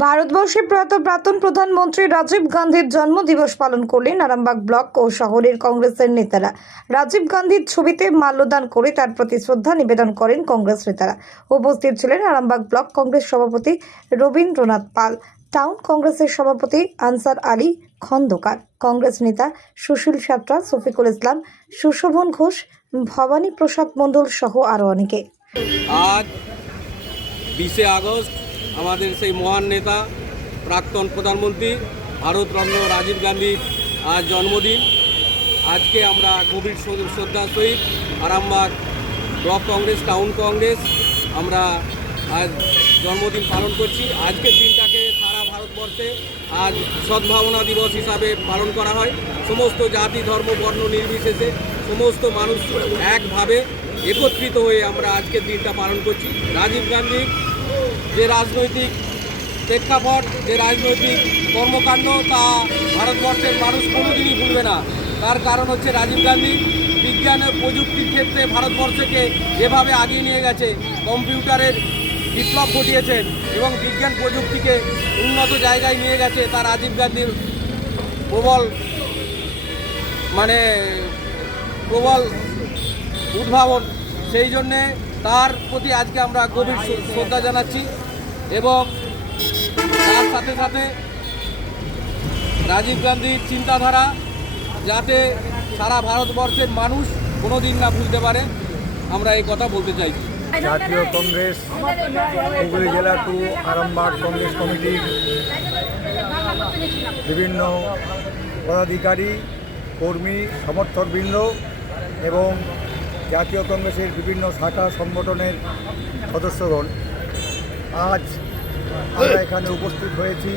ভারতবর্ষের প্রয়াত প্রাক্তন প্রধানমন্ত্রী রাজীব গান্ধীর জন্মদিবস পালন করলেন আরামবাগ ব্লক ও শহরের কংগ্রেসের নেতারা। রাজীব গান্ধীর ছবিতে মাল্যদান করে তার প্রতি শ্রদ্ধা নিবেদন করেন কংগ্রেস নেতারা। উপস্থিত ছিলেন আরামবাগ ব্লক কংগ্রেস সভাপতি রবীন্দ্রনাথ পাল, টাউন কংগ্রেসের সভাপতি আনসার আলী খন্দকার, কংগ্রেস নেতা সুশীল সাঁতরা, শফিকুল ইসলাম, সুশোভন ঘোষ, ভবানী প্রসাদ মণ্ডল সহ আরও অনেকে। আজ 20 আগস্ট আমাদের সেই মহান নেতা প্রাক্তন প্রধানমন্ত্রী ভারতরত্ন রাজীব গান্ধীর আজ জন্মদিন। আজকে আমরা গভীর শ্রদ্ধার সহিত আরামবাগ ব্লক কংগ্রেস, টাউন কংগ্রেস আমরা আজ জন্মদিন পালন করছি। আজকের দিনটাকে সারা ভারতবর্ষে আজ সদ্ভাবনা দিবস হিসাবে পালন করা হয়। সমস্ত জাতি, ধর্ম, বর্ণ নির্বিশেষে সমস্ত মানুষ একভাবে একত্রিত হয়ে আমরা আজকের দিনটা পালন করছি। রাজীব গান্ধীর যে রাজনৈতিক প্রেক্ষাপট, যে রাজনৈতিক কর্মকাণ্ড, তা ভারতবর্ষের মানুষ কোনোদিনই ভুলবে না। তার কারণ হচ্ছে রাজীব গান্ধী বিজ্ঞানের প্রযুক্তির ক্ষেত্রে ভারতবর্ষকে যেভাবে আগিয়ে নিয়ে গেছে, কম্পিউটারের বিপ্লব ঘটিয়েছেন এবং বিজ্ঞান প্রযুক্তিকে উন্নত জায়গায় নিয়ে গেছে, তা রাজীব গান্ধীর প্রবল উদ্ভাবন। সেই জন্যে তার প্রতি আজকে আমরা গভীর শ্রদ্ধা জানাচ্ছি এবং তার সাথে সাথে রাজীব গান্ধীর চিন্তাধারা যাতে সারা ভারতবর্ষের মানুষ কোনোদিন না ভুলতে পারে, আমরা এই কথা বলতে চাইছি। জাতীয় কংগ্রেস হুগলি জেলা 2 আরামবাগ কংগ্রেস কমিটির বিভিন্ন পদাধিকারী, কর্মী, সমর্থকবৃন্দ এবং জাতীয় কংগ্রেসের বিভিন্ন শাখা সংগঠনের সদস্যগণ, আজ আমরা এখানে উপস্থিত হয়েছি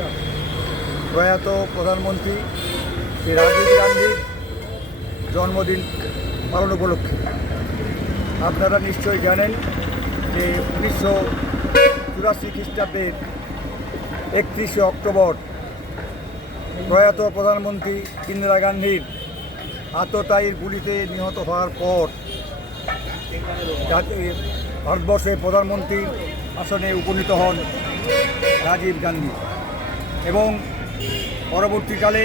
প্রয়াত প্রধানমন্ত্রী শ্রী রাজীব গান্ধীর জন্মদিন পালন উপলক্ষে। আপনারা নিশ্চয়ই জানেন যে 1984 খ্রিস্টাব্দের 31শে অক্টোবর প্রয়াত প্রধানমন্ত্রী ইন্দিরা গান্ধীর আততায়ীর গুলিতে নিহত হওয়ার পর ভারতবর্ষের প্রধানমন্ত্রীর আসনে উপনীত হন রাজীব গান্ধী এবং পরবর্তীকালে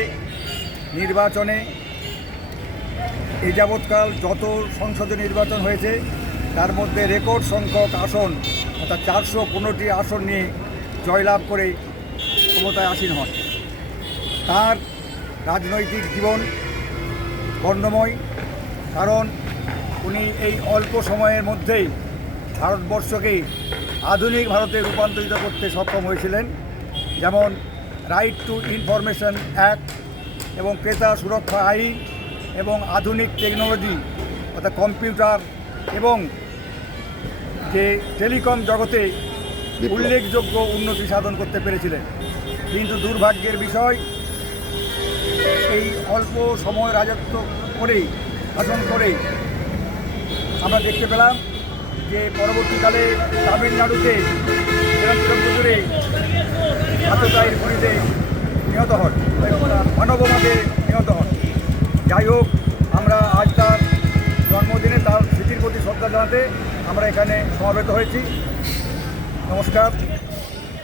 নির্বাচনে এই যাবৎকাল যত সংসদীয় নির্বাচন হয়েছে তার মধ্যে রেকর্ড সংখ্যক আসন অর্থাৎ 415টি আসন নিয়ে জয়লাভ করে ক্ষমতায় আসীন হন। তার রাজনৈতিক জীবন বর্ণময়, কারণ উনি এই অল্প সময়ের মধ্যেই ভারতবর্ষকে আধুনিক ভারতে রূপান্তরিত করতে সক্ষম হয়েছিলেন। যেমন রাইট টু ইনফরমেশন অ্যাক্ট এবং ক্রেতা সুরক্ষা আইন এবং আধুনিক টেকনোলজি অর্থাৎ কম্পিউটার এবং যে টেলিকম জগতে উল্লেখযোগ্য উন্নতি সাধন করতে পেরেছিলেন। কিন্তু দুর্ভাগ্যের বিষয়, এই অল্প সময় রাজত্ব করেই শাসন করেই আমরা দেখতে পেলাম যে পরবর্তীকালে তামিলনাড়ুতে তিরুপতিরে আততায়ীর গুলিতে নিহত হন, মানবমাতে নিহত হন। যাই হোক, আমরা আজ তার জন্মদিনে তার স্মৃতির প্রতি শ্রদ্ধা জানাতে আমরা এখানে সমবেত হয়েছি। নমস্কার।